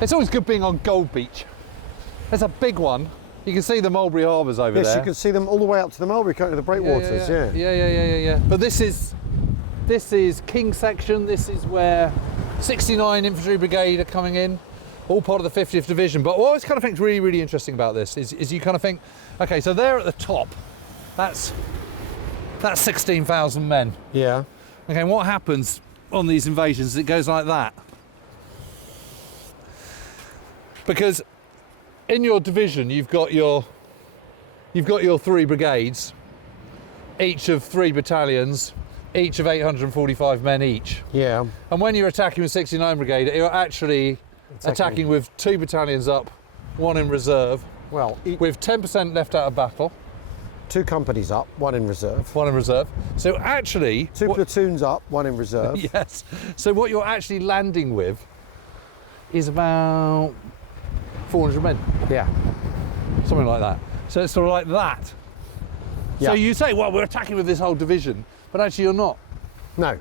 It's always good being on Gold Beach. There's a big one. You can see the Mulberry Harbours over there. Yes, you can see them all the way up to the Mulberry, can't you? The breakwaters, Yeah. But this is King Section. This is where 69 Infantry Brigade are coming in, all part of the 50th Division. But what I always kind of think is really, really interesting about this is you kind of think, okay, so they're at the top. That's 16,000 men. Yeah. Okay, and what happens on these invasions? It goes like that. Because in your division, you've got your 3 brigades, each of 3 battalions, each of 845 men each. Yeah. And when you're attacking with 69 Brigade, you're actually attacking with 2 battalions up, 1 in reserve. Well, with 10% left out of battle. 2 companies up, 1 in reserve. 1 in reserve. So actually... 2 platoons up, 1 in reserve. Yes. So what you're actually landing with is about 400 men. Yeah. Something like that. So it's sort of like that. Yeah. So you say, well, we're attacking with this whole division, but actually you're not. No.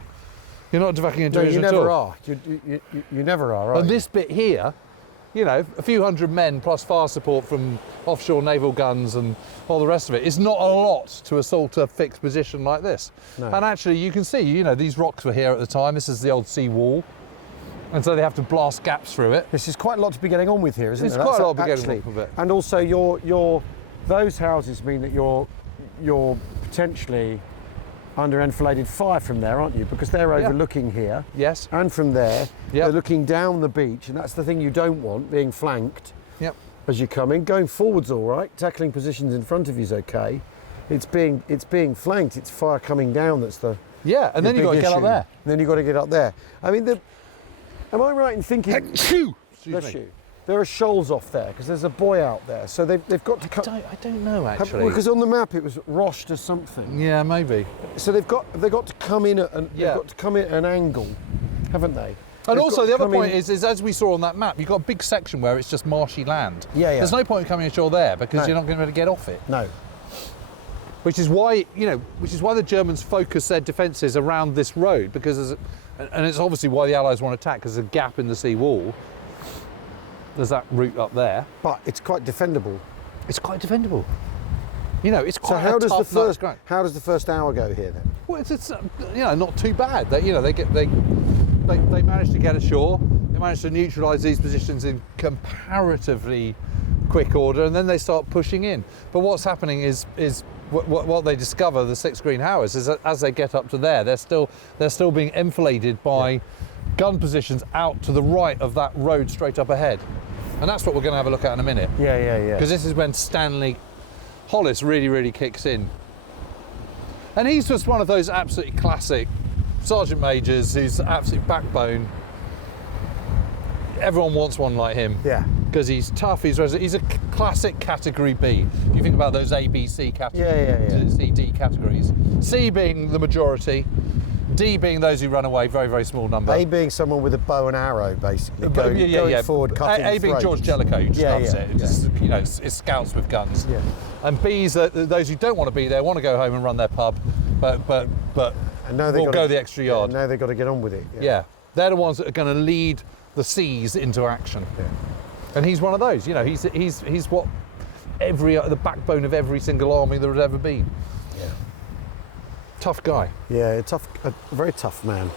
You're not attacking a division you at never all. are. You never are, right? And this bit here, you know, a few hundred men plus fire support from offshore naval guns and all the rest of it is not a lot to assault a fixed position like this. No. And actually you can see, you know, these rocks were here at the time. This is the old sea wall. And so they have to blast gaps through it. This is quite a lot to be getting on with here, isn't it? It's quite a lot to be getting on with it. And also those houses mean that you're potentially under enfiladed fire from there, aren't you? Because they're overlooking here. Yes. And from there, Yep. they're looking down the beach, and that's the thing you don't want, being flanked. Yep. As you come in. Going forward's all right, tackling positions in front of you is okay. It's being flanked, it's fire coming down that's the Yeah, and then you've got to get up there. And then you've got to get up there. I mean, am I right in thinking... Excuse Bless me. you. There are shoals off there, because there's a buoy out there, so they've got to come... I don't know, actually. Because on the map it was Roche to something. Yeah, maybe. So they've got to come in at an angle, haven't they? And They've also got the to other come point in- is as we saw on that map, you've got a big section where it's just marshy land. Yeah, yeah. There's no point in coming ashore there because No. you're not going to be able to get off it. No. Which is why the Germans focus their defences around this road, because and it's obviously why the Allies want to attack, because there's a gap in the sea wall. There's that route up there. But it's quite defendable. It's quite defendable. You know, it's quite So how a does tough the nut to crack. how does the first hour go here then? Well, it's not too bad. They managed to get ashore. They managed to neutralise these positions in comparatively quick order, and then they start pushing in. But what's happening is what they discover, the 6 Green Howitzers, is that as they get up to there, they're still being enfiladed by gun positions out to the right of that road straight up ahead, and that's what we're going to have a look at in a minute. Yeah. Because this is when Stanley Hollis really kicks in. And he's just one of those absolutely classic sergeant majors who's absolute backbone. Everyone wants one like him. Yeah. Because he's tough, he's a classic category B. If you think about those A, B, C categories, C, D categories. C being the majority, D being those who run away, very small number. A being someone with a bow and arrow, basically, going forward, cutting A being throats. George Jellicoe, who just loves it. Yeah. Just, it's scouts with guns. Yeah. And B's those who don't want to be there, want to go home and run their pub, but And now they've will got go the extra yard. Now they've got to get on with it. Yeah, they're the ones that are going to lead the C's into action. Yeah. And he's one of those. He's what the backbone of every single army there has ever been. Yeah. Tough guy. Yeah, a very tough man.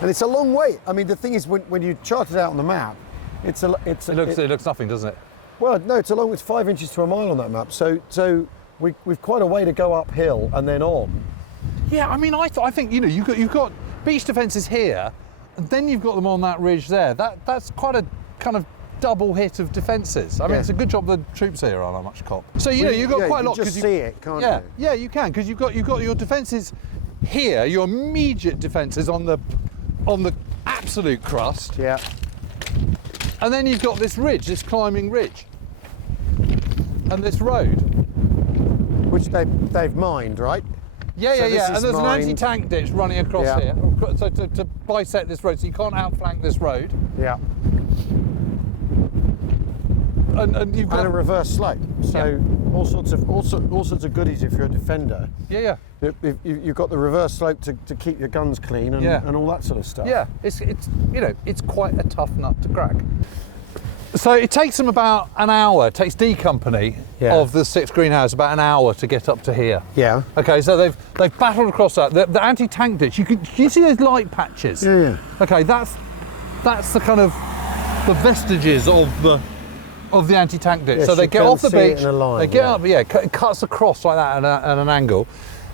And it's a long way. I mean, the thing is, when you chart it out on the map, it looks nothing, doesn't it? Well, no, it's 5 inches to a mile on that map. So we've quite a way to go uphill and then on. Yeah, I mean, I think you've got beach defences here, and then you've got them on that ridge there. That's quite a kind of double hit of defences. I mean, it's a good job the troops here aren't much cop. So you've got quite a lot. You just see it, can't you? Yeah, you can, because you've got your defences here, your immediate defences on the absolute crust. Yeah. And then you've got this ridge, this climbing ridge, and this road, which they've mined, right? Yeah. And there's an anti-tank ditch running across here, so to bisect this road, so you can't outflank this road. Yeah. And you've got a reverse slope, so all sorts of goodies if you're a defender. Yeah. You've got the reverse slope to keep your guns clean and all that sort of stuff. Yeah, it's quite a tough nut to crack. So it takes them about an hour. It takes D Company of the 6th greenhouse about an hour to get up to here. Yeah. Okay, so they've battled across that. The anti-tank ditch. Can you see those light patches? Yeah. Okay, that's the kind of the vestiges of the anti-tank ditch. Yes, so they you get can off the see it beach. in a line, they get up. Yeah, it cuts across like that at an angle,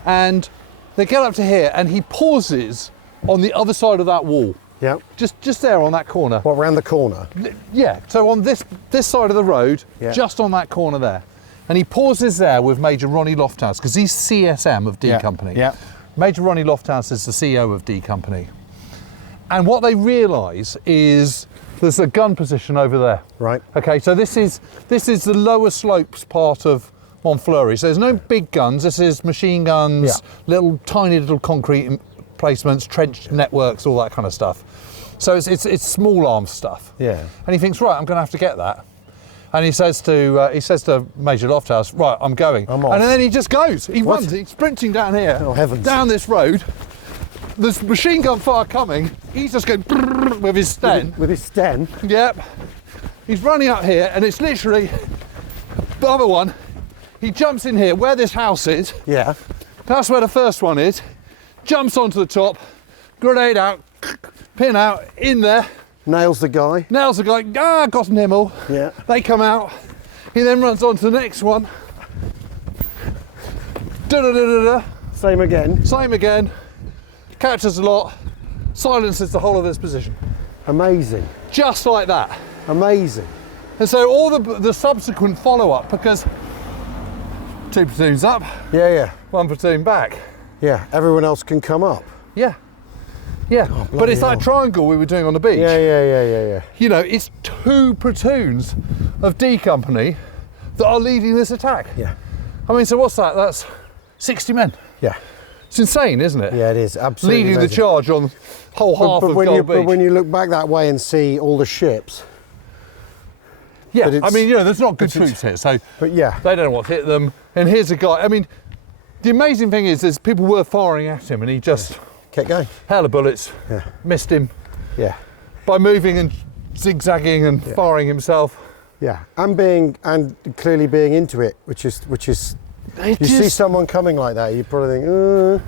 and they get up to here, and he pauses on the other side of that wall. Yeah. Just there on that corner. What, round the corner? Yeah, so on this side of the road, just on that corner there. And he pauses there with Major Ronnie Lofthouse, because he's CSM of D Company. Yeah. Major Ronnie Lofthouse is the CEO of D Company. And what they realise is there's a gun position over there. Right. Okay, so this is the lower slopes part of Montfleury. So there's no big guns, this is machine guns, tiny little concrete placements, trench networks, all that kind of stuff. So it's small arms stuff. Yeah. And he thinks, right, I'm going to have to get that. And he says to Major Lofthouse, right, I'm going. I'm off. And then he just goes. He runs. He's sprinting down here. Oh, heavens. Down this road. There's machine gun fire coming. He's just going with his Sten. With his Sten? Yep. He's running up here, and it's literally the other one. He jumps in here where this house is. Yeah. That's where the first one is. Jumps onto the top, grenade out, pin out, in there. Nails the guy. Nails the guy, got an Himmel. Yeah. They come out. He then runs on to the next one. Da-da-da-da-da. Same again. Same again. Catches a lot. Silences the whole of this position. Amazing. Just like that. Amazing. And so all the subsequent follow-up, because 2 platoons up, Yeah. 1 platoon back. Yeah. Everyone else can come up. Yeah. Yeah. Oh, but it's bloody that triangle we were doing on the beach. Yeah. You know, it's 2 platoons of D Company that are leading this attack. Yeah. I mean, so what's that? That's 60 men. Yeah. It's insane, isn't it? Yeah, it is. Absolutely Leading amazing. the charge on whole half of Gold Beach. But when you look back that way and see all the ships. Yeah, I mean, you know, there's not good troops here, so But yeah. they don't know what's hit them. And here's a guy, I mean, the amazing thing is there's people were firing at him and he just, Kept going. hell of bullets, Yeah. missed him Yeah. by moving and zigzagging and firing himself. Yeah. And clearly being into it, which is you see someone coming like that, you probably think,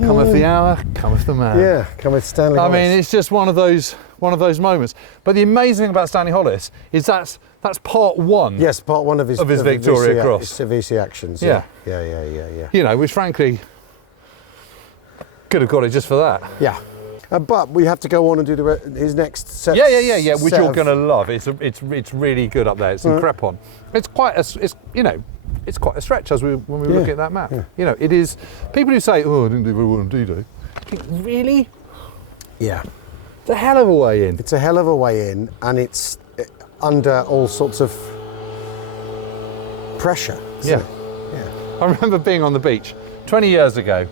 Cometh the hour, cometh the man. yeah, cometh Stanley I Hollis. mean, it's just one of those moments. But the amazing thing about Stanley Hollis is that's part one. Yes, part one of his Victoria Cross. His VC actions. Yeah. Yeah. You know, which frankly could have got it just for that. Yeah. But we have to go on and do his next set. Yeah. Which set you're of- going to love. It's really good up there. It's in Crepon. It's quite a stretch when we look at that map. Yeah. You know, it is. People who say, "Oh, I didn't do very well on D-Day," I think, really? Yeah. It's a hell of a way in. It's a hell of a way in, and it's under all sorts of pressure. Yeah. Yeah. I remember being on the beach 20 years ago,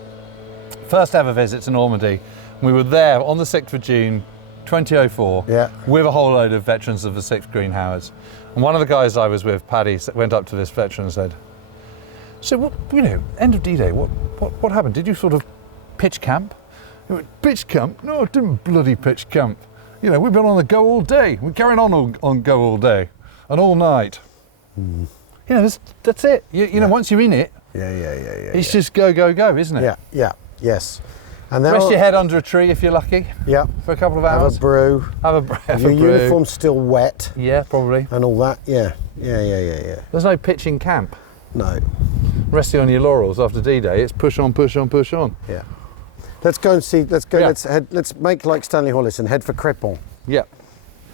first ever visit to Normandy. We were there on the 6th of June, 2004, with a whole load of veterans of the 6th Green Howards. And one of the guys I was with, Paddy, went up to this veteran and said, "So what, end of D-Day, what happened? Did you sort of pitch camp?" He went, "Pitch camp? No, I didn't bloody pitch camp. We've been on the go all day. We're carrying on go all day and all night." That's it. You know, once you're in it, it's just go, isn't it? Yes. And then Rest your head under a tree if you're lucky. Yeah. For a couple of hours. Have a brew. Have Your a brew. uniform's still wet. Yeah, probably. And all that. Yeah. There's no pitching camp. No. Resting on your laurels after D-Day. It's push on. Yeah. Let's go and see. Let's go. Yeah. Let's make like Stanley Hollis and head for Crepon. Yeah.